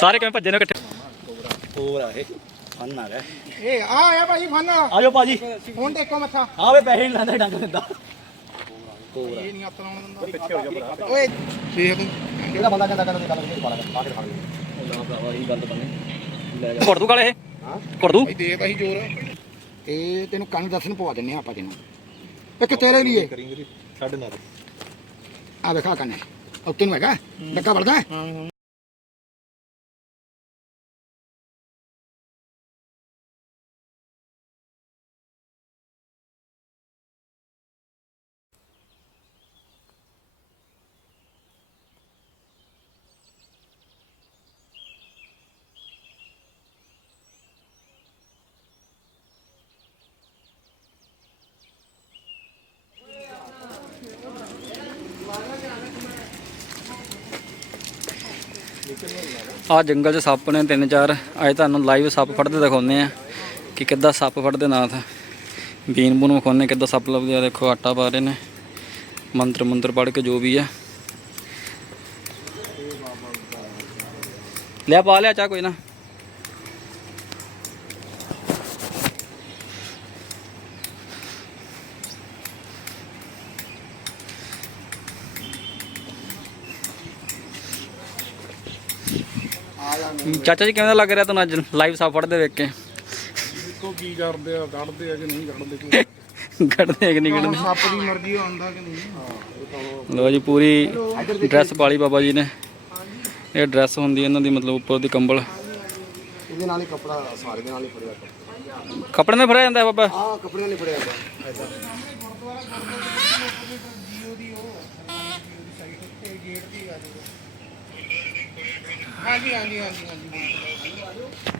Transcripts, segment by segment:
ਸਾਰੇ ਕਿਵੇਂ ਭੱਜੇ ਨੇ ਇਕੱਠੇ? ਹੋਰ ਆ ਇਹ ਫਨ ਆ ਗਿਆ ਇਹ ਆ ਆ ਭਾਈ ਫਨ। ਆਜੋ ਭਾਜੀ। ਹੁਣ ਦੇਖੋ ਮੱਥਾ। ਆਵੇ ਪੈਸੇ ਨਹੀਂ ਲੈਂਦਾ ਡੰਗ ਦਿੰਦਾ ਇਹ ਨਹੀਂ ਹੱਥ ਲਾਉਣ ਦਿੰਦਾ ਪਿੱਛੇ ਹੋ ਜਾ ਓਏ ਦੇਖ ਤੂੰ ਕਿਹੜਾ ਬੰਦਾ ਕਹਿੰਦਾ ਕਹਿੰਦਾ ਨਿਕਾਲ ਕੇ ਪਾਲਾ ਆ ਕੇ ਖਾ ਲਈ ਨਾ ਭਰਾਵਾ ਇਹ ਗੱਲ ਤਾਂ ਨਹੀਂ ਲੈ ਘੁੱਟ ਦੂ ਕਾਲੇ ਇਹ? ਘੁੱਟ ਦੂ? ਭਾਈ ਦੇ ਭਾਈ ਜੋਰ। ਇਹ ਤੈਨੂੰ ਕੰਨ ਦਰਸ਼ਨ ਪਵਾ ਦਿੰਨੇ ਆ ਆਪਾਂ ਤੈਨੂੰ। ਇੱਕ ਤੇਰੇ ਲਈ ਕਰਿੰਗੇ ਛੱਡ ਨਾ ਆ ਵੇਖਾ ਕੰਨ। ਨੂੰ ਹੈਗਾ ਡੱਕਾ ਵੜਦਾ ਆ ਜੰਗਲ 'ਚ ਸੱਪ ਨੇ ਤਿੰਨ ਚਾਰ, ਅੱਜ ਤੁਹਾਨੂੰ ਲਾਈਵ ਸੱਪ ਫੜਦੇ ਦਿਖਾਉਂਦੇ ਆ ਕਿ ਕਿੱਦਾਂ ਸੱਪ ਫੜਦੇ ਨਾਥ। ਬੀਨ ਬੂਨ ਵਿਖਾਉਂਦੇ ਕਿੱਦਾਂ ਸੱਪ ਲੱਭਦੇ ਆ। ਦੇਖੋ ਆਟਾ ਪਾ ਰਹੇ ਨੇ, ਮੰਤਰ ਮੰਤਰ ਪੜ੍ਹ ਕੇ ਜੋ ਵੀ ਆ। ਲਿਆ ਪਾ, ਲਿਆ ਚਾ ਕੋਈ ਨਾ। ਚਾਚਾ ਜੀ ਕਿਵੇਂ ਦਾ ਲੱਗ ਰਿਹਾ ਤੁਹਾਨੂੰ ਅੱਜ ਲਾਈਵ ਸੱਪ ਫੜਦੇ ਵੇਖ ਕੇ? ਦੇਖੋ ਕੀ ਕਰਦੇ ਆ ਕੱਢਦੇ ਆ ਕਿ ਨਹੀਂ ਕੱਢਦੇ ਕੋਈ? ਕੱਢਦੇ ਆ ਕਿ ਨਹੀਂ ਕੱਢਦੇ? ਸੱਪ ਦੀ ਮਰਜ਼ੀ ਆਉਂਦਾ ਕਿ ਨਹੀਂ? ਲੋ ਜੀ ਪੂਰੀ ਡਰੈਸ ਪਾਲੀ ਬਾਬਾ ਜੀ ਨੇ। ਇਹ ਡਰੈਸ ਹੁੰਦੀ ਹੈ ਇਹਨਾਂ ਦੀ ਮਤਲਬ ਉੱਪਰ ਦੀ ਕੰਬਲ। ਇਹਦੇ ਨਾਲ ਹੀ ਕਪੜਾ ਸਾਰੇ ਦੇ ਨਾਲ ਹੀ ਫੜਿਆ। ਕੱਪੜੇ ਨਾਲ ਫੜਿਆ ਜਾਂਦਾ ਹੈ ਬਾਬਾ? ਆ ਕਪੜਿਆਂ ਨਾਲ ਫੜਿਆ ਜਾਂਦਾ। ਹਾਂਜੀ ਹਾਂਜੀ ਹਾਂਜੀ ਹਾਂਜੀ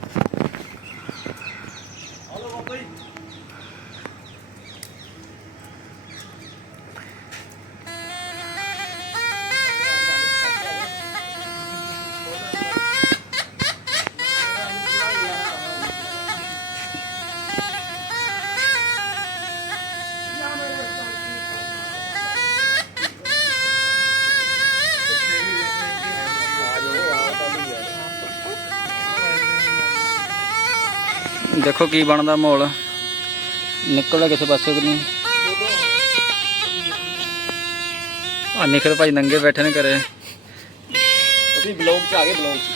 ਦੇਖੋ ਕੀ ਬਣਦਾ ਮਾਹੌਲ। ਨਿਕਲਦਾ ਕਿਸੇ ਪਾਸੇ ਕਿ ਨਹੀਂ। ਆ ਨਿਕਲ ਭਾਈ ਨੰਗੇ ਬੈਠੇ ਨੇ ਘਰੇ। ਤੁਸੀਂ ਬਲੌਗ 'ਚ ਆ ਗਏ ਬਲੌਗ 'ਚ।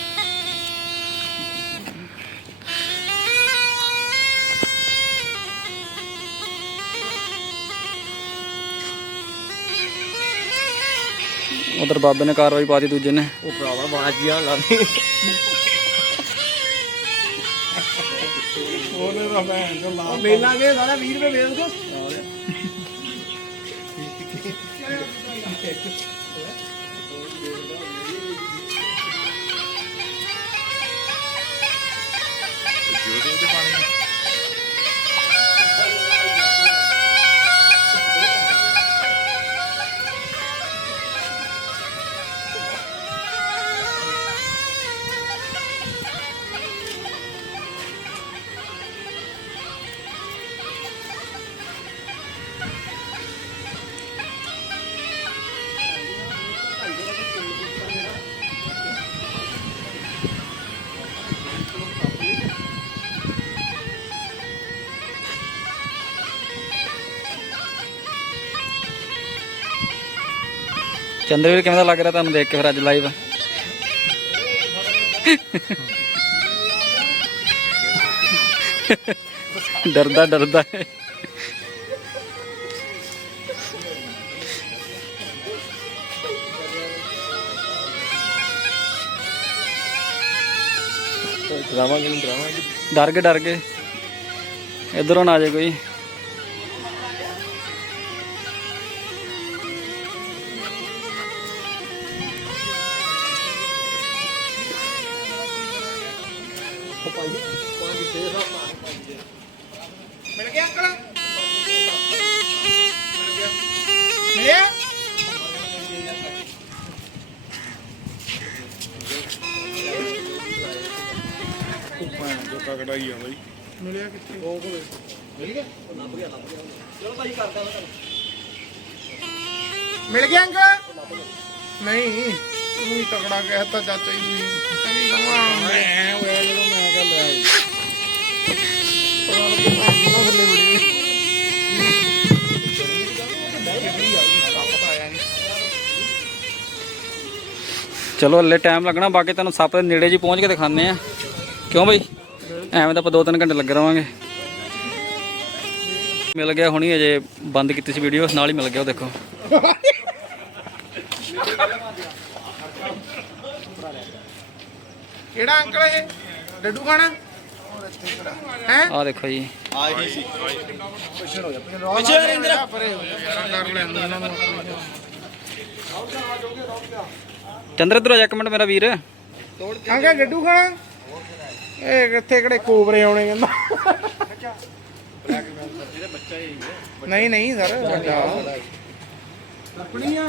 ਉਧਰ ਬਾਬੇ ਨੇ ਕਾਰਵਾਈ ਪਾਤੀ ਦੂਜੇ ਨੇ। ਉਹ ਭਰਾਵਾ ਬਾਜੀਆਂ ਲਾਦੀ ਤਾਂ ਭੈਣ ਜੋ ਲਾ ਮੇਲਾ ਗਏ ਸਾਰਾ 20 ਰੁਪਏ ਵੇਚ ਦੋ। ਚੰਦਰਵੀਰ ਕਿਵੇਂ ਦਾ ਲੱਗ ਰਿਹਾ ਤੁਹਾਨੂੰ ਦੇਖ ਕੇ ਫਿਰ ਅੱਜ ਲਾਈਵ ਡਰਦਾ ਡਰਦਾ। ਹੈ। ਡਰਾਵਾ ਕਿ ਡਰ ਕੇ ਡਰ ਕੇ ਇਧਰੋਂ ਨਾ ਆ ਜਾਏ ਕੋਈ। ਚਲੋ ਭਾਈ ਕਰਦਾ ਮਿਲ ਗਿਆ ਅੰਕਲ? ਨਹੀਂ ਤੂੰ ਹੀ ਤਕੜਾ ਕਹਿਤਾ ਚਾਚਾ ਜੀ। ਨਹੀਂ ਮੈਂ ਹੋਇਆ ਜਦੋਂ ਕਹਿ ਲਿਆ ਚਲੋ ਹਲੇ ਟਾਈਮ ਲੱਗਣਾ ਬਾਕੀ ਤੁਹਾਨੂੰ ਸੱਪ ਦੇ ਨੇੜੇ ਜੀ ਪਹੁੰਚ ਕੇ ਦਿਖਾਉਂਦੇ ਆ ਕਿਉਂ ਬਈ? ਐਵੇਂ ਤਾਂ ਆਪਾਂ 2-3 ਘੰਟੇ ਲੱਗ ਰਵਾਂਗੇ। ਮਿਲ ਗਿਆ ਹੁਣੀ ਅਜੇ ਬੰਦ ਕੀਤੀ ਸੀ ਵੀਡੀਓ ਨਾਲ ਹੀ ਮਿਲ ਗਿਆ ਉਹ ਦੇਖੋ। ਕਿਹੜਾ ਅੰਕਲ ਇਹ? ਡੱਡੂ ਖਾਣਾ? ਹੈ? ਆਹ ਦੇਖੋ ਜੀ। ਰਿੰਦਰ ਪਰੇ ਹੋ ਜਾ ਯਾਰ ਕਰ ਲੈਂਦੇ ਇਹਨਾਂ ਨੂੰ ਚੰਦਰ ਆ ਜਾ ਇੱਕ ਮਿੰਟ ਮੇਰਾ ਵੀਰ। ਅੰਕਲ ਡੱਡੂ ਖਾਣਾ? ਇਹ ਕਿੱਥੇ ਕਿਹੜੇ ਕੋਬਰੇ ਆਉਣੇ ਕਹਿੰਦਾ ਨਹੀਂ ਨਹੀਂ ਸਰ। ਆਪਣੀ ਆ।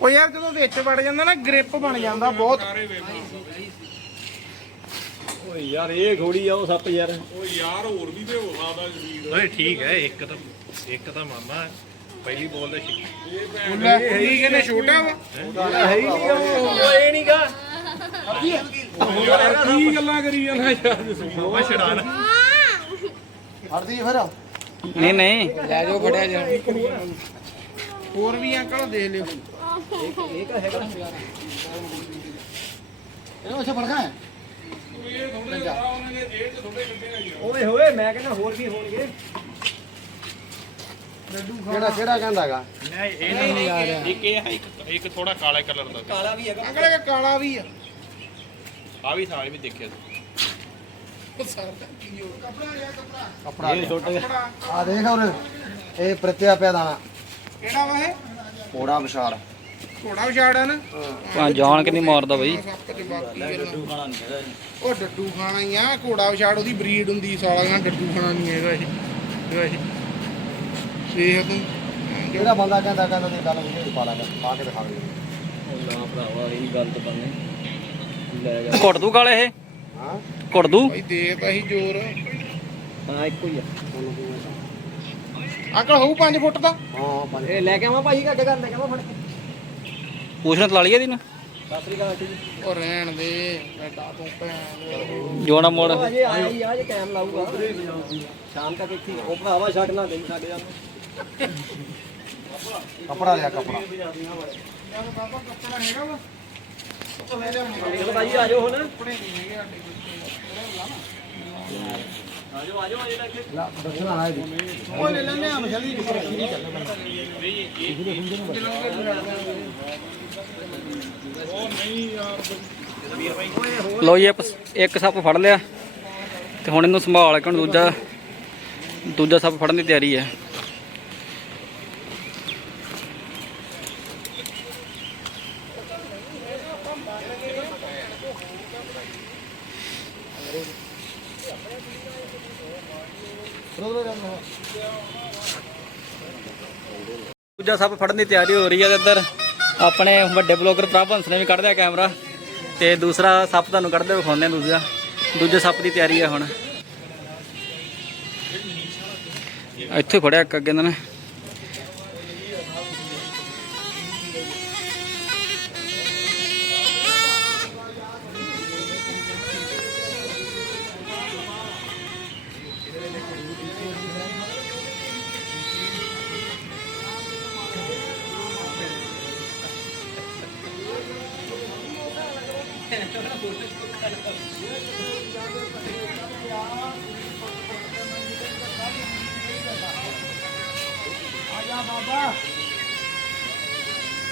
ਉਹ ਯਾਰ ਜਦੋਂ ਵਿੱਚ ਵੜ ਜਾਂਦਾ ਨਾ ਗ੍ਰਿਪ ਬਣ ਜਾਂਦਾ ਬਹੁਤ। ਓਏ ਯਾਰ ਇਹ ਘੋੜੀ ਆ ਉਹ ਸੱਪ ਯਾਰ। ਓਏ ਠੀਕ ਹੈ ਇੱਕ ਤਾਂ ਇੱਕ ਤਾਂ ਮਾਮਾ ਪਹਿਲੀ ਬੋਲ ਦਾ ਸ਼ਿਕੀ ਲੈ ਕੀ ਕਹਿੰਦੇ ਛੋਟਾ ਵਾ? ਹੈ ਹੀ ਨਹੀਂ ਉਹ ਇਹ ਨਹੀਂਗਾ ਕੀ ਗੱਲਾਂ ਕਰੀ ਜਾਂਦਾ ਯਾਰ? ਮਾਮਾ ਛੜਾਣ ਨਹੀਂ ਨਹੀਂ। ਲੈ ਜਾਓ ਫੜਿਆ ਜਾ। ਹੋਰ ਵੀ ਅੰਕਲ ਦੇਖ ਲਿਓ। ਓਏ ਹੋਏ ਮੈਂ ਕਹਿੰਦਾ ਹੋਰ ਵੀ ਹੋਣਗੇ? ਕਿਹੜਾ ਕਿਹੜਾ ਕਹਿੰਦਾਗਾ ਨਹੀਂ ਇਹ ਨਹੀਂ ਇੱਕ ਇਹ ਹੈ ਇੱਕ ਇੱਕ ਥੋੜਾ ਕਾਲੇ ਕਲਰ ਦਾ। ਕਾਲਾ ਵੀ ਹੈਗਾ। ਇਹ ਕਾਲਾ ਵੀ ਆ। ਆ ਵੀ ਥਾਲ ਵੀ ਦੇਖਿਆ ਕਪੜਾ ਇਹ ਛੋਟਾ ਜਿਹਾ ਆ ਦੇਖ ਔਰ ਇਹ ਪ੍ਰਤਿਆ ਪਿਆ ਦਾਣਾ। ਕਿਹੜਾ ਵਾ ਇਹ? ਘੋੜਾ ਵਿਸ਼ਾਲ। ਘੋੜਾ ਵਿਛਾੜਾ ਨਾ। ਭਾਂ ਜਾਣ ਕੇ ਨਹੀਂ ਮਾਰਦਾ ਬਈ। ਉਹ ਡੱਡੂ ਖਾਣਾ ਹੀ ਆ ਘੋੜਾ ਵਿਛਾੜ ਉਹਦੀ ਬਰੀਡ ਹੁੰਦੀ ਸਾਲਾ ਡੱਡੂ ਖਾਣਾ ਨਹੀਂ ਹੈਗਾ ਇਹ ਇਹ। ਦੇਖ ਤੂੰ ਜਿਹੜਾ ਬੰਦਾ ਕਹਿੰਦਾ ਕਹਿੰਦਾ ਤੇ ਗੱਲ ਵੀਡੀਓ ਪਾ ਲਾਂਗਾ ਪਾ ਕੇ ਦਿਖਾ ਦੇ ਨਾ ਭਰਾਵਾ ਇਹ ਗੱਲ ਤਾਂ ਬੰਨੇ ਲੈ ਜਾ। ਘੁੱਟ ਦੂ ਗਾਲੇ ਇਹ? ਹਾਂ? ਘੁੱਟ ਦੂ? ਭਾਈ ਦੇ ਤਾਂ ਹੀ ਜ਼ੋਰ। ਹਾਂ ਇੱਕੋ ਹੀ ਆ। ਅੰਕਲ ਹੋਊ 5 ਫੁੱਟ ਦਾ? ਹਾਂ ਇਹ ਲੈ ਕੇ ਆਵਾਂ ਭਾਈ ਕੱਟ ਕਰ ਲੈ ਕੇ ਆਵਾਂ ਫੜ ਕੇ। ਪੂਛਣਾ ਤਲਾ ਲਈਏ ਦੀ ਨਾ? ਸਤਿ ਸ੍ਰੀ ਅਕਾਲ ਆਂਟੀ ਜੀ ਉਹ ਰਹਿਣ ਦੇ ਬੇਟਾ ਤੂੰ ਭੈਣ। ਜੋਣਾ ਮੋੜ। ਉਹ ਅਜੇ ਆਇਆ ਹੀ ਆ ਜੇ ਟਾਈਮ ਲਾਊਗਾ। ਸ਼ਾਮ ਤੱਕ ਇੱਥੇ ਹੀ। ਉਹ ਭਰਾਵਾ ਛੱਡ ਨਾ ਦੇਈ ਸਾਡੇ ਕਪੜਾ ਲਿਆ ਕਪੜਾ। ਬਾਬਾ ਕੱਪੜਾ ਹੈਗਾ ਵਾ ਚਲੋ ਭਾਈ ਆ ਜਾਓ ਹੁਣ। ਕੱਪੜੇ ਨਹੀਂ ਹੈਗੇ ਸਾਡੇ ਕੋਲ। ਆ ਜਾਓ ਆ ਜਾਓ ਅਜੇ ਤੱਕ ਲਾ ਦੱਸਣਾ ਹੈ ਜੀ। ਉਹ ਲੈ ਲੈਣੇ ਆ ਮਛਲੀ ਦੀ ਰੱਖੀ ਨਹੀਂ ਲੋ ਜੀ ਇੱਕ- ਇੱਕ ਸੱਪ ਫੜ ਲਿਆ ਤੇ ਹੁਣ ਇਹਨੂੰ ਸੰਭਾਲ ਕੇ ਹੁਣ ਦੂਜਾ ਦੂਜਾ ਸੱਪ ਫੜਨ ਦੀ ਤਿਆਰੀ ਹੈ। ਦੂਜਾ ਸੱਪ ਫੜਨ ਦੀ ਤਿਆਰੀ ਹੋ ਰਹੀ ਹੈ ਤੇ ਇੱਧਰ ਆਪਣੇ ਵੱਡੇ ਬਲੌਗਰ ਪ੍ਰਭ ਹੰਸ ਨੇ ਵੀ ਕੱਢ ਲਿਆ ਕੈਮਰਾ ਤੇ ਦੂਸਰਾ ਸੱਪ ਤੁਹਾਨੂੰ ਕੱਢਦੇ ਵਿਖਾਉਂਦੇ ਆ ਦੂਜਾ। ਦੂਜੇ ਸੱਪ ਦੀ ਤਿਆਰੀ ਹੈ ਹੁਣ। ਇੱਥੇ ਫੜਿਆ ਇੱਕ ਅੱਗੇ ਇਹਨਾਂ ਨੇ।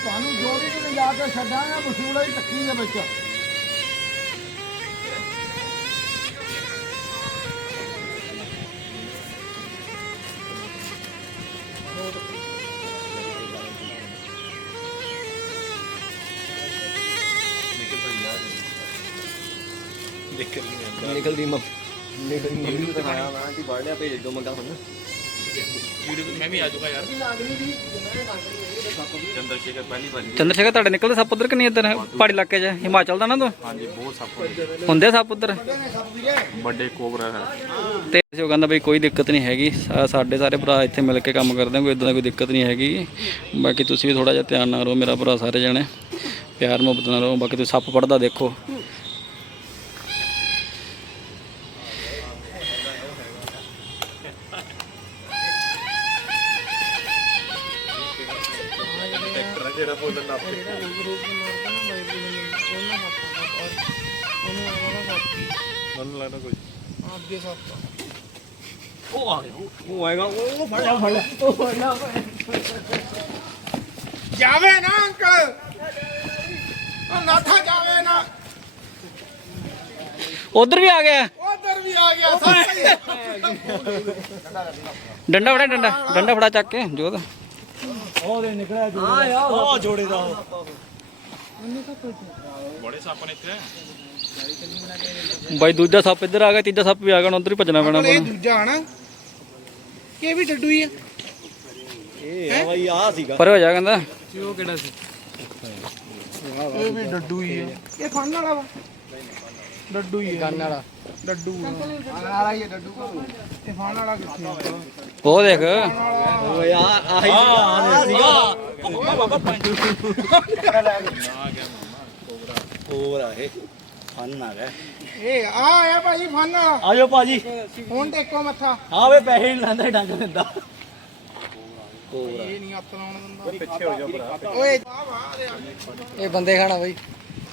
ਤੁਹਾਨੂੰ ਜੋ ਵੀ ਲਿਜਾ ਕੇ ਛੱਡਾਂਗਾ ਮਸੂੜਾ ਦੀ ਟੱਕੀ ਦੇ ਵਿੱਚ। ਨਿਕਲਦੀ ਮੰਮ ਨਿਕਲਦੀ ਮੰਮੀ ਨੂੰ ਦਿਖਾਇਆ ਮੈਂ ਕਿ ਵੜ ਲਿਆ ਭੇਜ ਦੋ ਮੁੰਡਾ ਹੁਣ। ਵੀਡੀਓ ਮੈਂ ਵੀ ਆ ਜਾਊਗਾ ਯਾਰ। ਚੰਦਰ ਸ਼ੇਖਰ ਪਹਿਲੀ ਵਾਰੀ। ਚੰਦਰ ਸ਼ੇਖਰ ਤੁਹਾਡੇ ਨਿਕਲਦੇ ਸੱਪ ਉਧਰ ਕਿ ਨਹੀਂ ਇੱਧਰ? ਪਹਾੜੀ ਇਲਾਕੇ 'ਚ ਹਿਮਾਚਲ ਦਾ ਨਾ ਤੂੰ? ਹਾਂਜੀ ਬਹੁਤ ਸੱਪ ਹੁੰਦੇ ਸੱਪ ਉਧਰ? ਵੱਡੇ ਕੋਬਰਾ ਹੈ। ਤੇ ਅਸੀਂ ਉਹ ਕਹਿੰਦਾ ਬਈ ਕੋਈ ਦਿੱਕਤ ਨਹੀਂ ਹੈਗੀ। ਸਾਡੇ ਸਾਰੇ ਭਰਾ ਇੱਥੇ ਮਿਲ ਕੇ ਕੰਮ ਕਰਦੇ ਆ ਕੋਈ ਇਦਾਂ ਦਾ ਕੋਈ ਦਿੱਕਤ ਨਹੀਂ ਹੈਗੀ। ਬਾਕੀ ਤੁਸੀਂ ਵੀ ਥੋੜਾ ਜਿਹਾ ਧਿਆਨ ਨਾਲ ਰਹੋ ਮੇਰਾ ਭਰਾ ਸਾਰੇ ਜਣੇ। ਪਿਆਰ ਮੁਹੱਬਤ ਨਾਲ ਰਹੋ ਬਾਕੀ ਤੁਸੀਂ ਸੱਪ ਪੜਦਾ ਦੇਖੋ। ਜਿਹੜਾ ਬੋਲਣ ਲੱਗ ਮੈਨੂੰ ਲੱਗਦਾ ਕੋਈ। ਅੱਗੇ ਸੱਪ ਜਾਵੇ ਨਾ ਅੰਕਲ। ਉਹ ਨਾਥਾ ਜਾਵੇ ਨਾ। ਉਧਰ ਵੀ ਆ ਗਿਆ। ਉਧਰ ਵੀ ਆ ਗਿਆ ਡੰਡਾ ਫੜਾ ਡੰਡਾ। ਡੰਡਾ ਫੜਾ ਚੱਕ ਕੇ ਜੋਤ। ਬੜੇ ਸੱਪ ਨੇ ਇੱਥੇ। ਬਾਈ ਦੂਜਾ ਸੱਪ ਇੱਧਰ ਆ ਗਿਆ ਤੀਜਾ ਸੱਪ ਵੀ ਆ ਗਿਆ ਉਧਰ ਹੀ ਭੱਜਣਾ ਪੈਣਾ ਇਹ। ਦੂਜਾ ਹਨਾ। ਇਹ ਵੀ ਡੱਡੂ ਹੀ ਆ। ਪਰੇ ਹੋ ਜਾ ਕਹਿੰਦਾ। ਇਹ ਵੀ ਡੱਡੂ ਹੀ ਆ। ਇਹ ਖਾਣ ਵਾਲਾ ਵਾ। ਡੱਡੂ ਹੀ ਆ। ਖਾਣ ਵਾਲਾ। ਡੱਡੂ ਵਾਲਾ ਹੀ ਆ ਡੱਡੂ ਇਹ ਖਾਣ ਵਾਲਾ ਕਿੱਥੇ ਆ। ਉਹ ਦੇਖ ਇਹ ਆ ਆਇਆ ਭਾਜੀ ਫਨ ਆਜੋ ਭਾਜੀ। ਹੁਣ ਦੇਖੋ ਮੱਥਾ। ਹਾਂ ਵੇ ਪੈਸੇ ਨਹੀਂ ਲੈਂਦਾ ਡੰਗ ਦਿੰਦਾ। ਇਹ ਨਹੀਂ ਹੱਥ ਲਾਉਣ ਦਿੰਦਾ। ਪਿੱਛੇ ਹੋ ਜਾ ਭਰਾ ਓਏ ਆ। ਇਹ ਬੰਦੇ ਖਾਣਾ ਬਈ।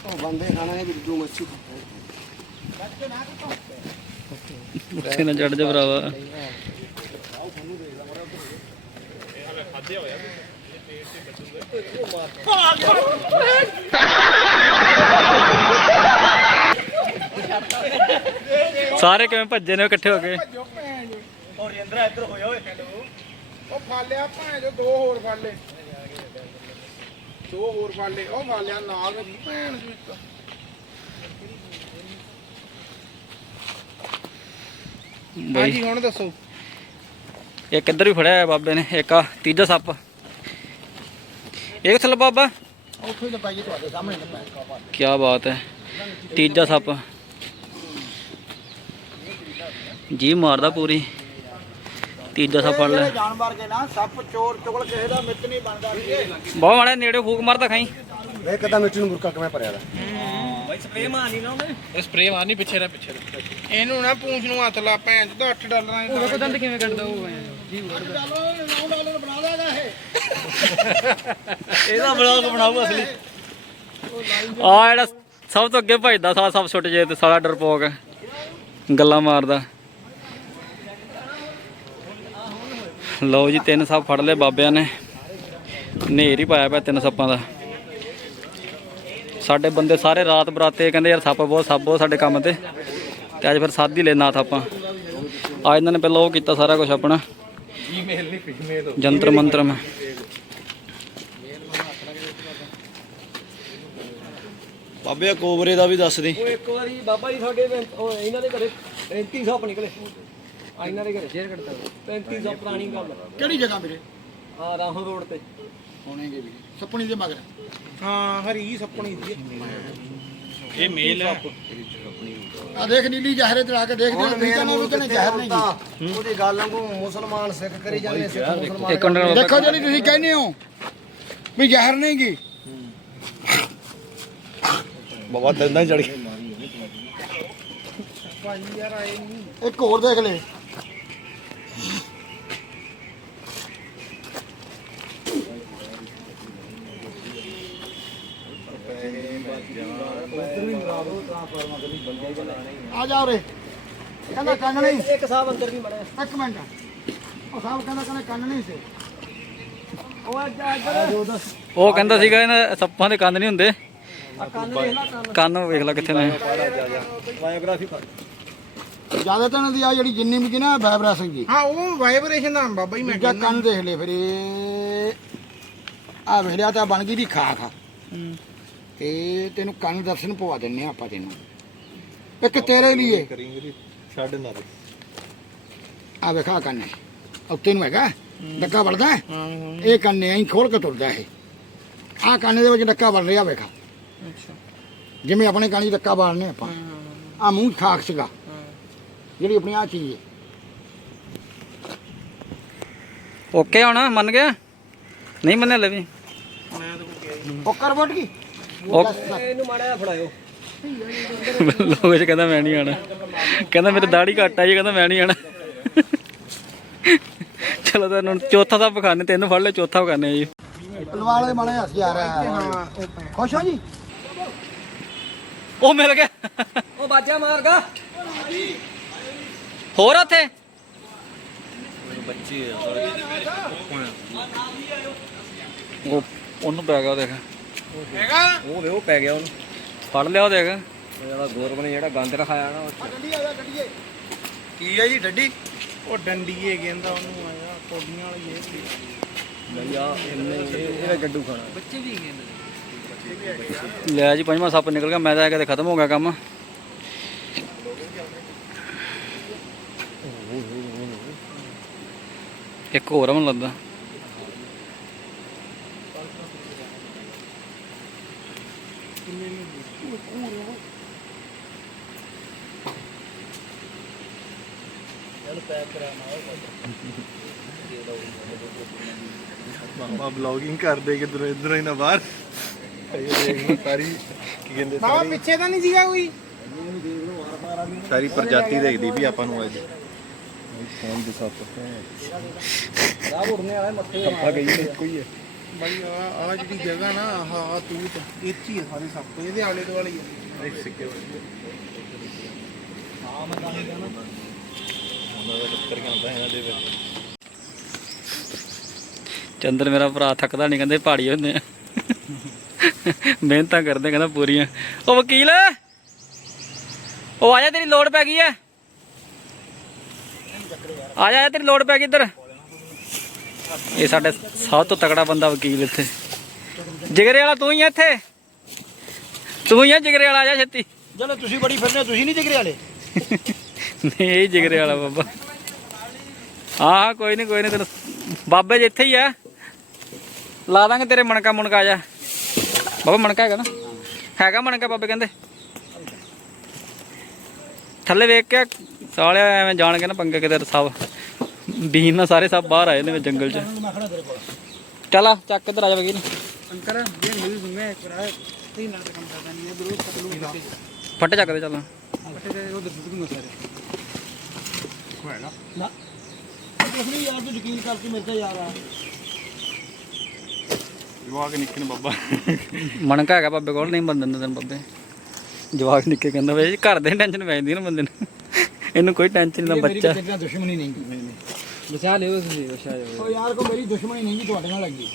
ਉਹ ਬੰਦੇ ਖਾਣਾ ਨੇ ਬਿੱਜੂ ਮੱਛੀ। ਉੱਥੇ ਨਾ ਚੜ ਜਾ ਭਰਾਵਾ। ਸਾਰੇ ਕਿਵੇਂ ਭੱਜੇ ਨੇ ਇਕੱਠੇ ਹੋ ਕੇ? ਔਰ ਇੰਦਰਾ ਇੱਧਰ ਹੋਇਆ ਓਏ। ਉਹ ਫੜ ਲਿਆ ਭੈਣ ਜੋ ਦੋ ਹੋਰ ਫੜ ਲੈ ਦੋ ਹੋਰ ਫੜ ਲੈ ਉਹ ਫੜ ਲਿਆ ਨਾਲ ਭੈਣ ਜੋ ਬਈ। ਹਾਂਜੀ ਹੁਣ ਦੱਸੋ। ਇੱਕ ਇੱਧਰ ਵੀ ਫੜਿਆ ਹੈ ਬਾਬੇ ਨੇ ਇੱਕ ਆ ਤੀਜਾ ਸੱਪ। ਇਹ ਕਿੱਥੇ ਲੱਭਾ ਬਾਬਾ? ਉੱਥੇ ਤਾਂ ਪਾਈਏ ਤੁਹਾਡੇ ਸਾਹਮਣੇ ਤਾਂ ਪਾਇਆ ਕੀ ਬਾਤ ਹੈ। ਤੀਜਾ ਸੱਪ। ਜੀ ਮਾਰਦਾ ਪੂਰੀ। ਤੀਜਾ ਸੱਪ ਫੜ ਲੈ ਜਾਨਵਰ ਕੇ ਨਾ ਸੱਪ ਚੋਰ ਚੁਗਲ ਕਿਸੇ ਦਾ ਮਿੱਤ ਨਹੀਂ ਬਣਦਾ ਬਹੁਤ ਮਾੜਾ ਨੇੜੇ ਫੂਕ ਮਾਰਦਾ ਖਾਈ। ਇਹ ਕਦਾਂ ਮਿੱਟ ਨੂੰ ਮੁਰਕਾ ਕਿਵੇਂ ਭਰਿਆ ਦਾ? ਬਾਈ ਸਪਰੇ ਮਾਰਨੀ ਨਾ ਉਹਨੇ। ਇਹ ਸਪਰੇਅ ਮਾਰਨੀ ਪਿੱਛੇ ਰਹਿ ਪਿੱਛੇ ਰਹਿ। ਇਹਨੂੰ ਨਾ ਪੂੰਛ ਨੂੰ ਹੱਥ ਲਾ ਭੈਣ ਚੋਦ 8 ਡਾਲਰਾਂ ਦੀ ਉਹ ਦੰਦ ਕਿਵੇਂ ਕੱਢਦਾ ਉਹ ਡਾਲਰ ਬਣਾ ਲੈਦਾ ਇਹ ਇਹਦਾ ਬਲੌਗ ਬਣਾਉ ਅਸਲੀ। ਆ ਜਿਹੜਾ ਸਭ ਤੋਂ ਅੱਗੇ ਭਜਦਾ ਸਾ ਸਭ ਛੁੱਟ ਜੇ ਤੇ ਸਾਲਾ ਡਰਪੋਕ। ਗੱਲਾਂ ਮਾਰਦਾ। ਲਓ ਜੀ ਤਿੰਨ ਸੱਪ ਫੜ ਲਏ ਬਾਬਿਆਂ ਨੇ। ਨੇਰ ਹੀ ਪਾਇਆ ਪਿਆ ਤਿੰਨ ਸੱਪਾਂ ਦਾ। ਸਾਡੇ ਬੰਦੇ ਸਾਰੇ ਰਾਤ ਬਰਾਤੇ ਕਹਿੰਦੇ ਯਾਰ ਸੱਪ ਬਹੁਤ ਸੱਪ ਬਹੁਤ ਸਾਡੇ ਕੰਮ ਤੇ। ਤੇ ਅੱਜ ਫਿਰ ਸਾਧ ਹੀ ਲੈਣਾ ਥਾ ਆਪਾਂ। ਆ ਇਹਨਾਂ ਨੇ ਪਹਿਲਾਂ ਉਹ ਕੀਤਾ ਸਾਰਾ ਕੁਝ ਆਪਣਾ। ਈਮੇਲ ਨਹੀਂ ਫੀਮੇਲ ਜੰਤਰ ਮੰਤਰ ਮੈਂ। ਬਾਬੇ ਕੋਬਰੇ ਦਾ ਵੀ ਦੱਸ ਦੇ। ਉਹ ਇੱਕ ਵਾਰੀ ਬਾਬਾ ਜੀ ਤੁਹਾਡੇ ਉਹ ਇਹਨਾਂ ਦੇ ਘਰੇ 3500 ਨਿਕਲੇ। ਆ ਇਹਨਾਂ ਦੇ ਘਰੇ। ਸ਼ੇਅਰ ਕਰਤਾ 3500 ਪੁਰਾਣੀ ਗੱਲ। ਕਿਹੜੀ ਜਗ੍ਹਾ ਵੀਰੇ? ਆ ਰਾਹੋਂ ਰੋਡ ਤੇ। ਹੋਣਗੇ ਵੀ ਸੱਪਣੀ ਦੇ ਮਗਰ। ਹਾਂ ਹਰੀ ਸੱਪਣੀ ਦੀ ਇਹ ਮੇਲ ਹੈ। ਆ ਦੇਖ ਨੀਲੀ ਜ਼ਹਿਰੇ ਤੇ ਲਾ ਕੇ ਦੇਖ ਦੇ ਠੀਕ ਨਾ ਵੀ ਤਨੇ ਜ਼ਹਿਰ ਨਹੀਂ ਉਹਦੀ ਗੱਲ ਵਾਂਗੂ ਮੁਸਲਮਾਨ ਸਿੱਖ ਕਰੀ ਜਾਂਦੇ ਸਿੱਖ ਮੁਸਲਮਾਨ ਦੇਖੋ ਜਿਹੜੀ ਤੁਸੀਂ ਕਹਿੰਦੇ ਹੋ ਵੀ ਜ਼ਹਿਰ ਨਹੀਂ ਗੀ। ਬਾਬਾ ਦੰਦਾਂ ਹੀ ਚੜ ਗਿਆ ਭਾਜੀ ਯਾਰ ਆਏ ਨਹੀਂ ਇੱਕ ਹੋਰ ਦੇਖ ਲੈ। ਆ ਜਾ ਉਰੇ। ਕਹਿੰਦਾ ਕੰਨ ਨਹੀਂ ਇੱਕ ਸਾਹਿਬ ਅੰਦਰ ਵੀ ਮੜਿਆ। ਇੱਕ ਮਿੰਟ। ਉਹ ਸਾਹਿਬ ਕਹਿੰਦਾ ਕਹਿੰਦਾ ਕੰਨ ਨਹੀਂ ਸੀ। ਉਹ ਇੱਧਰ ਉਹ ਕਹਿੰਦਾ ਸੀਗਾ ਇਹਨਾਂ ਸੱਪਾਂ ਦੇ ਕੰਨ ਨਹੀਂ ਹੁੰਦੇ। ਕੰਨ ਵੇਖ ਲੈ ਕਿੱਥੇ ਨੇ। ਬਾਇਓਗ੍ਰਾਫੀ ਕਰ ਜ਼ਿਆਦਾ ਤਾਂ ਦੀ ਆ ਜਿਹੜੀ ਜਿੰਨੀ ਵੀ ਨਾ ਵਾਈਬ੍ਰੇਸ਼ਨ ਜੀ। ਹਾਂ ਉਹ ਵਾਈਬ੍ਰੇਸ਼ਨ ਦਾ ਬਾਬਾ ਜੀ ਮੈਂ ਕੰਨ ਦੇਖ ਲੈ ਫਿਰ ਇਹ। ਆ ਵੇਖ ਲਿਆ ਤਾਂ ਬਣ ਗਈ ਦੀ ਖਾਖ ਤੇ ਤੈਨੂੰ ਕੰਨ ਦਰਸ਼ਨ ਪਵਾ ਦਿੰਨੇ ਆ ਆਪਾਂ ਤੈਨੂੰ। ਇੱਕ ਤੇਰੇ ਲਈ ਛੱਡ ਨਾ ਆ ਵੇਖਾ ਕੰਨ। ਉੱਤੇ ਨੂੰ ਹੈਗਾ। ਡੱਕਾ ਵੜਦਾ ਹੈ। ਇਹ ਕੰਨੇ ਐਂ ਖੋਲ ਕੇ ਤੁਰਦਾ ਇਹ। ਆਹ ਕੰਨੇ ਦੇ ਵਿੱਚ ਡੱਕਾ ਵੜ ਰਿਹਾ ਵੇਖਾ। ਅੱਛਾ। ਜਿਵੇਂ ਆਪਣੇ ਕਾਣੀ ਡੱਕਾ ਵਾੜਨੇ ਆਪਾਂ। ਆ ਮੂੰਹ 'ਚ ਖਾਕ ਸੀਗਾ। ਜਿਹੜੀ ਆਪਣੀ ਆ ਚੀਜ਼ ਹੈ। ਓਕੇ ਹੁਣ ਮੰਨ ਗਿਆ? ਨਹੀਂ ਮੰਨਿਆ ਲੈ ਵੀ। ਉਹ ਕਰ ਵਟ ਗਈ ਓਕੇ ਇਹਨੂੰ ਮਾੜਾ ਜਿਹਾ ਫੜਾਇਓ। ਲੋਕ ਚ ਕਹਿੰਦਾ ਮੈਂ ਨਹੀਂ ਆਣਾ ਕਹਿੰਦਾ ਮੇਰੇ ਦਾੜੀ ਘੱਟ ਆ ਜੀ ਕਹਿੰਦਾ ਮੈਂ ਨਹੀਂ ਆਣਾ ਚਲੋ ਤਾਂ ਹੁਣ ਚੌਥਾ ਤਾਂ ਪਖਾਨੇ ਤਿੰਨ ਫੜ ਲੈ ਚੌਥਾ ਪਖਾਨੇ ਜੀ। ਪਲਵਾਲ ਵਾਲੇ ਮਾਣੇ ਹੱਸ ਜਾ ਰਿਹਾ ਖੁਸ਼ ਹੋ ਜੀ? ਉਹ ਮਿਲ ਗਿਆ। ਉਹ ਬਾਜਾ ਮਾਰਗਾ ਹੋਰ ਉੱਥੇ? ਉਹ ਉਹਨੂੰ ਪੈ ਗਿਆ ਦੇਖ ਉਹ ਵੇ ਉਹ ਪੈ ਗਿਆ ਉਹਨੂੰ। ਫੜ ਲਿਆ ਉਹ ਦੇਖ। ਉਹ ਜਿਹੜਾ ਗੌਰਵ ਨੇ ਜਿਹੜਾ ਗੰਦ ਰਖਾਇਆ ਨਾ ਉਹ ਕੀ ਹੈ ਜੀ ਡੱਡੀ? ਉਹ ਡੰਡੀਏ ਕਹਿੰਦਾ ਉਹਨੂੰ ਆਇਆ ਕੋਡੀਆਂ ਵਾਲੀ ਇਹ ਸੀ ਨਹੀਂ ਆ ਇਹਨੇ ਇਹਦਾ ਗੱਡੂ ਖਾਣਾ। ਲੈ ਜੀ ਪੰਜਵਾਂ ਸੱਪ ਨਿਕਲ ਗਿਆ ਮੈਂ ਤਾਂ ਕਿਤੇ ਖਤਮ ਹੋ ਗਿਆ ਕੰਮ। ਇੱਕ ਹੋਰ ਮੈਨੂੰ ਲੱਗਦਾ। ਮਾਮਾ ਬਲੌਗਿੰਗ ਕਰਦੇ ਕਿਧਰ ਇਧਰੋਂ ਹੀ ਨਾ ਬਾਹਰ। ਇਹ ਦੇਖ ਸਾਰੀ ਕੀ ਕਹਿੰਦੇ ਮਾਵਾ ਪਿੱਛੇ ਤਾਂ ਨਹੀਂ ਸੀਗਾ ਕੋਈ? ਸਾਰੀ ਪ੍ਰਜਾਤੀ ਦੇਖਦੀ ਵੀ ਆਪਾਂ ਨੂੰ ਅੱਜ। ਕੌਣ ਦੇ ਸੱਪ ਰਾਹ ਉੜਨੇ ਵਾਲਾ ਮੱਥੇ ਆਪਾਂ ਗਈ ਨੇ ਕੋਈ ਹੈ ਬਾਈ ਆ ਆ ਜਿਹੜੀ ਜਗ੍ਹਾ ਨਾ ਆਹ ਆਹ ਤੂਤ 'ਚ ਹੀ ਆ ਸਾਰੇ ਸੱਪ ਇਹਦੇ ਆਲੇ ਦੁਆਲੇ ਹੀ ਆ। ਇੱਕ ਸਿੱਕੇ ਉਹਨਾਂ ਦਾ ਟੱਕਰ ਜਾਂਦਾ ਇਹਨਾਂ ਦੇ ਵਿੱਚ। ਚੰਦਰ ਮੇਰਾ ਭਰਾ ਥੱਕਦਾ ਨਹੀਂ ਕਹਿੰਦੇ ਪਹਾੜੀ ਹੁੰਦੇ ਆ। ਮਿਹਨਤਾਂ ਕਰਦੇ ਕਹਿੰਦਾ ਪੂਰੀਆਂ। ਉਹ ਵਕੀਲ ਉਹ ਆ ਜਾ ਤੇਰੀ ਲੋੜ ਪੈ ਗਈ ਐ। ਆ ਜਾ ਤੇਰੀ ਲੋੜ ਪੈ ਗਈ ਇੱਧਰ। ਇਹ ਸਾਡੇ ਸਭ ਤੋਂ ਤਕੜਾ ਬੰਦਾ ਵਕੀਲ ਇੱਥੇ। ਜਿਗਰੇ ਵਾਲਾ ਤੂੰ ਹੀ ਆ ਇੱਥੇ। ਤੂੰ ਹੀ ਆ ਜਿਗਰੇ ਵਾਲਾ ਆ ਜਾ ਛੇਤੀ। ਚਲੋ ਤੁਸੀਂ ਬੜੀ ਫਿਰਦੇ ਹੋ, ਤੁਸੀਂ ਨਹੀਂ ਜਿਗਰੇ ਵਾਲੇ। ਨਹੀਂ ਇਹ ਜਿਗਰੇ ਵਾਲਾ ਬਾਬਾ। ਹਾਂ ਹਾਂ ਕੋਈ ਨਹੀਂ ਕੋਈ ਨਹੀਂ ਤੈਨੂੰ। ਬਾਬੇ ਜੀ ਇੱਥੇ ਹੀ ਆ। ਲਾ ਦਾਂਗੇ ਤੇਰੇ ਮਣਕਾ ਮੁਣਕਾ ਆ ਜਾ। ਬਾਬਾ ਮਣਕਾ ਹੈਗਾ ਨਾ? ਹੈਗਾ ਮਣਕਾ ਬਾਬੇ ਕਹਿੰਦੇ। ਥੱਲੇ ਵੇਖ ਕੇ ਸਾਲਿਆ ਐਵੇਂ ਜਾਣ ਕੇ ਨਾ ਪੰਗੇ ਕਿਤੇ ਸਭ। ਬੀਨ ਨਾਲ ਸਾਰੇ ਸਭ ਬਾਹਰ ਆਏ ਨੇ ਜੰਗਲ 'ਚ। ਚੱਲ ਆ ਚੱਕ ਇੱਧਰ ਆ ਜਾ ਵਕੀਲ। ਅੰਕਰ ਇਹ ਸੁਣਿਆ ਇੱਕ ਵਾਰ ਤੇ ਨਾ ਕੰਮ ਕਰਦਾ ਨਹੀਂ ਇਹ ਬਰੋ ਪਤਲੂ ਲਾ ਫੱਟੇ ਚੱਕ ਦੇ ਚੱਲ ਫਟੇ ਦੇ ਦੱਸ ਦੂੰਗਾ ਸਾਰੇ। ਤੁਸੀਂ ਯਾਰ ਤੂੰ ਯਕੀਨ ਕਰਕੇ ਮੇਰੇ ਤੇ ਯਾਰ ਆ। ਜਵਾਕ ਨਿੱਕੇ ਨੇ ਬਾਬਾ। ਮਣਕਾ ਹੈਗਾ ਬਾਬੇ ਕੋਲ ਨਹੀਂ ਬੰਦਨ ਦਿੰਦੇ ਤੈਨੂੰ ਬਾਬੇ ਜਵਾਕ ਨਿੱਕੇ ਕਹਿੰਦਾ ਵੇ ਘਰ ਦੇ ਟੈਨਸ਼ਨ ਪੈ ਜਾਂਦੀ ਨਾ ਬੰਦੇ ਨੂੰ। ਇਹਨੂੰ ਕੋਈ ਟੈਨਸ਼ਨ ਨਹੀਂ ਮੇਰੀ ਬੱਚਾ। ਨਾਲ ਦੁਸ਼ਮਣੀ ਨਹੀਂ ਗੀ। ਬਚਾ ਲਿਓ ਤੁਸੀਂ ਬਚਾ ਲਿਓ। ਉਹ ਯਾਰ ਕੋ ਮੇਰੀ ਦੁਸ਼ਮਣੀ ਨਹੀਂ ਜੀ ਤੁਹਾਡੇ ਨਾਲ ਲੱਗੀ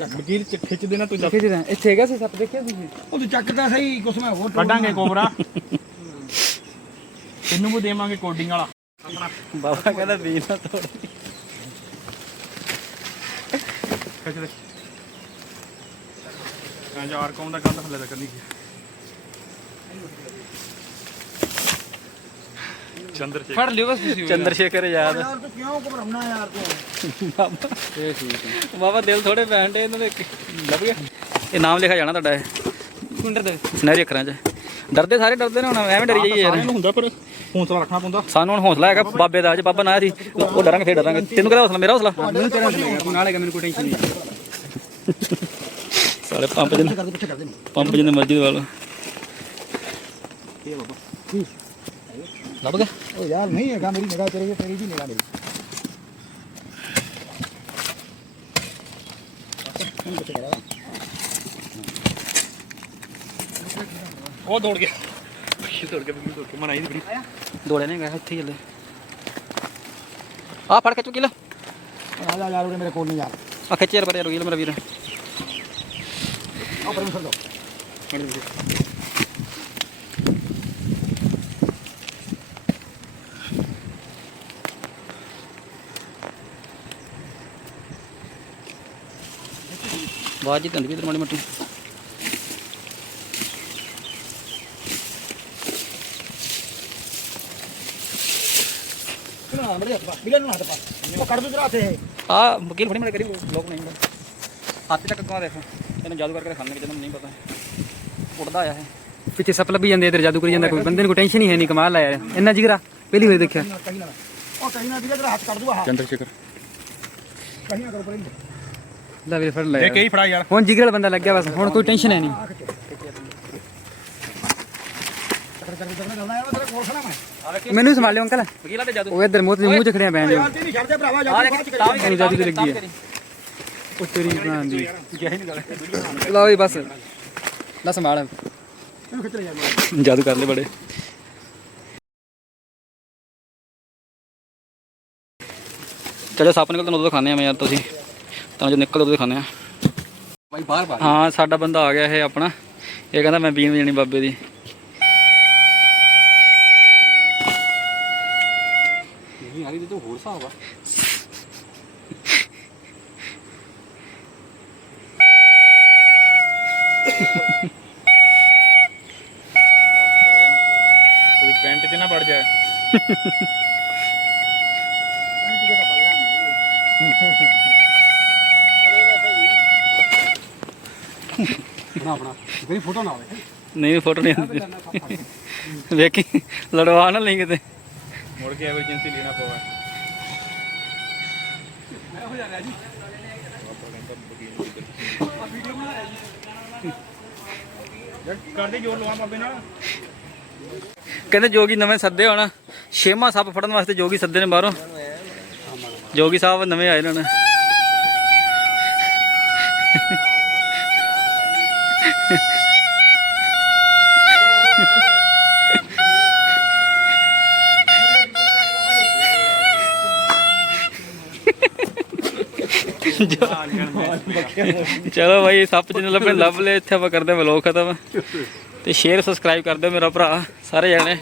ਵਕੀਲ ਚ ਖਿੱਚ ਦੇਣਾ ਤੂੰ ਦੇਖੀ ਜੀ ਇੱਥੇ ਹੈਗਾ ਸੀ ਸੱਪ ਦੇਖਿਆ ਤੁਸੀਂ? ਉਹ ਤੂੰ ਚੱਕਦਾ ਸਹੀ ਕੁਛ ਮੈਂ ਹੋਰ ਕੱਢਾਂਗੇ ਕੋਬਰਾ। ਤੈਨੂੰ ਵੀ ਦੇਵਾਂਗੇ ਕੋਡਿੰਗ ਵਾਲਾ। ਬਾਬਾ ਕਹਿੰਦਾ ਵੀ ਨਾ ਤੋੜ। ਖਿੱਚ ਦੇ ਕਾਂ ਯਾਰ ਕੌਣ ਦਾ ਕੰਧ ਥੱਲੇ ਤੱਕ ਨਹੀਂ ਗਿਆ। ਚੰਦਰ ਚੇਕ ਫੜ ਲਿਓ ਬਸ ਤੁਸੀਂ ਚੰਦਰ ਸ਼ੇਖਰ ਯਾਦ। ਯਾਰ ਤੂੰ ਕਿਉਂ ਘਬਰਾਉਣਾ ਯਾਰ ਤੂੰ? ਬਾਬਾ। ਇਹ ਠੀਕ ਹੈ। ਬਾਬਾ ਦਿਲ ਥੋੜੇ ਪੈਂਦੇ ਇਹਨਾਂ ਦੇ ਲੱਭ ਗਿਆ। ਇਹ ਨਾਮ ਲਿਖਿਆ ਜਾਣਾ ਤੁਹਾਡਾ ਇਹ। ਕੁੰਡਰ ਦੇ ਸੁਨਹਿਰੀ ਅੱਖਰਾਂ 'ਚ। ਡਰਦੇ ਸਾਰੇ ਡਰਦੇ ਨੇ ਹੁਣ ਐਵੇਂ ਡਰੀ ਜਾਈਏ ਯਾਰ। ਹੁੰਦਾ ਪਰ ਹੌਸਲਾ ਰੱਖਣਾ ਪੈਂਦਾ। ਸਾਨੂੰ ਹੁਣ ਹੌਸਲਾ ਹੈਗਾ ਬਾਬੇ ਦਾ ਅੱਜ ਬਾਬਾ ਨਾ ਸੀ ਉਹ ਡਰਾਂਗੇ ਫੇਰ ਡਰਾਂਗੇ। ਤੈਨੂੰ ਕਿਹਦਾ ਹੌਸਲਾ? ਮੇਰਾ ਹੌਸਲਾ? ਮੈਨੂੰ ਤੇਰਾ ਨਹੀਂ ਤੂੰ ਨਾਲੇ ਮੈਨੂੰ ਕੋਈ ਟੈਨਸ਼ਨ ਨਹੀਂ ਸਾਲੇ ਪੰਪ ਜਿੰਨੇ ਕਰਦੇ ਪਿੱਛੇ ਕਰਦੇ ਪੰਪ ਜਿੰਨੇ ਮਰਜ਼ੀ ਦਵਾ ਲਓ। ਲੱਭ ਗਿਆ? ਉਹ ਯਾਰ ਨਹੀਂ ਹੈਗਾ ਮੇਰੀ ਨਿਗਾਹ ਤੇਰੇ ਤੇਰੀ ਵੀ ਨਿਗਾਹ ਮੇਰੀ। ਉਹ ਦੌੜ ਗਿਆ। ਦੌੜ ਕੇ ਦੌੜ ਕੇ ਮਨਾਈ ਦੀ ਬੜੀ। ਦੋੜੇ ਨੇ ਗਿਆ ਇੱਥੇ ਹੀ ਹਲੇ। ਆ ਫੜ ਕੇ ਚੁੱਕੀ ਲੈ। ਆ ਜਾ ਯਾਰ ਉਰੇ ਮੇਰੇ ਕੋਲ ਨਹੀਂ ਯਾਰ ਆ ਖਿੱਚ ਯਾਰ ਪਰ ਯਾਰ ਰੁਕੀ ਲੈ ਮੇਰਾ ਵੀਰ। ਆ ਪਰ ਛੱਡ ਦੋ। ਬਾਜ ਤੰਦੀ ਵੀ ਮਾੜੀ ਮੋਟੀ। ਬਿਲੇ ਨੂੰ ਹੱਥ ਪਾ। ਉਹ ਕੱਢ ਦੂ ਤੇਰਾ ਹੱਥ ਇਹ। ਆ ਵਕੀਲ ਫੜੀ ਮੜੇ ਕਰੀ ਲੋਕ ਨਹੀਂ ਹੱਥ ਤੱਕ ਕਮਾ ਦੇਖ ਇਹਨੂੰ ਜਾਦੂ ਕਰਕੇ ਖਾਣੇ ਜਦੋਂ ਮੈਨੂੰ ਨਹੀਂ ਪਤਾ। ਉੱਡਦਾ ਆਇਆ ਹੈ ਪਿੱਛੇ ਸੱਪ ਲੱਭੀ ਜਾਂਦੇ ਇਧਰ ਜਾਦੂ ਕਰੀ ਜਾਂਦਾ ਕੋਈ ਬੰਦੇ ਨੂੰ ਕੋਈ ਟੈਨਸ਼ਨ ਹੀ ਹੈ ਨਹੀਂ ਕਮਾਲ ਆਇਆ ਇੰਨਾ ਜਿਗਰਾ ਪਹਿਲੀ ਵਾਰ ਦੇਖਿਆ। ਉਹ ਕਹੀਂ ਨਾ ਬਿਲੇ ਤੇਰਾ ਹੱਥ ਕੱਢ ਦੂਗਾ ਹਾਂ ਚੰਦਰ ਸ਼ੇਖਰ। ਕਹੀਂ ਨਾ ਕਰੋ ਪਰ ਲੈ ਵੀ ਫੜ ਲੈ ਇਹ ਕਈ ਫੜਾ ਯਾਰ। ਹੁਣ ਜਿਗਰੇ ਵਾਲਾ ਬੰਦਾ ਲੱਗਿਆ ਬਸ ਹੁਣ ਕੋਈ ਟੈਨਸ਼ਨ ਹੈ ਨਹੀਂ। ਮੈਨੂੰ ਸੰਭਾਲ ਲਿਓ ਅੰਕਲ। ਵਕੀਲਾਂ ਤੇ ਜਾਦੂ। ਉਹ ਇਧਰ ਮੂੰਹ ਤੇ ਮੂੰਹ ਚ ਖੜਿਆ ਬੈਣ ਯਾਰ ਨਹੀਂ ਛੱਡ ਦੇ ਭਰਾਵਾ ਜਾ ਆ ਬਾਅਦ ਚ ਦੇਖ ਤਾਂ ਵੀ ਕਰੀ ਜਾਦੂ ਦੀ ਲੱਗੀ ਹੈ ਉਹ ਤੇਰੀ ਭੈਣ ਦੀ। ਲਓ ਵੀ ਬਸ। ਲੈ ਸੰਭਾਲ। ਜਾਦੂ ਕਰ ਲੈ ਬੜੇ। ਚਲੋ ਸੱਪ ਨਿਕਲਦਾ ਉਦੋਂ ਖਾਣੇ ਆ ਮੈਂ ਯਾਰ ਤੁਸੀਂ। ਤਾਂ ਜੋ ਨਿਕਲ ਉਦੋਂ ਖਾਣੇ ਆ ਬਾਈ ਬਾਹਰ ਬਾਹਰ ਹਾਂ ਸਾਡਾ ਬੰਦਾ ਆ ਗਿਆ ਇਹ ਆਪਣਾ। ਇਹ ਕਹਿੰਦਾ ਮੈਂ ਬੀਨ ਵਜਾਣੀ ਬਾਬੇ ਦੀ। ਹਿਸਾਬ ਆ ਕੋਈ ਪੈਂਟ 'ਚ ਨਾ ਵੜ ਜਾ ਬਣਾ ਬਣਾ ਕੋਈ ਫੋਟੋ ਨਾ ਆਵੇ। ਨਹੀਂ ਫੋਟੋ ਨਹੀਂ ਆਉਂਦੀ। ਵੇਖੀ ਲੜਵਾ ਨਾ ਲਈ ਕਿਤੇ। ਮੁੜ ਕੇ ਐਮਰਜੈਂਸੀ ਲੈਣਾ ਪਵਾ ਕਰਦੇ ਜੋਰ ਲਵਾ ਬਾਬੇ ਨਾਲ। ਕਹਿੰਦੇ ਜੋਗੀ ਨਵੇਂ ਸੱਦੇ ਹੋਣ। ਛੇਵਾਂ ਸੱਪ ਫੜਨ ਵਾਸਤੇ ਜੋਗੀ ਸੱਦੇ ਨੇ ਬਾਹਰੋਂ। ਜੋਗੀ ਸਾਹਿਬ ਨਵੇਂ ਆਏ ਨੇ ਚਲੋ ਭਾਈ ਸੱਪ ਜਿਹਨੇ ਲੱਭੇ, ਲੱਭ ਲਏ, ਇੱਥੇ ਆਪਾਂ ਕਰਦੇ ਵਲੋਗ ਖਤਮ। ਤੇ ਸ਼ੇਅਰ ਸਬਸਕ੍ਰਾਈਬ ਕਰ ਦਿਓ ਮੇਰਾ ਭਰਾ, ਸਾਰੇ ਜਣੇ।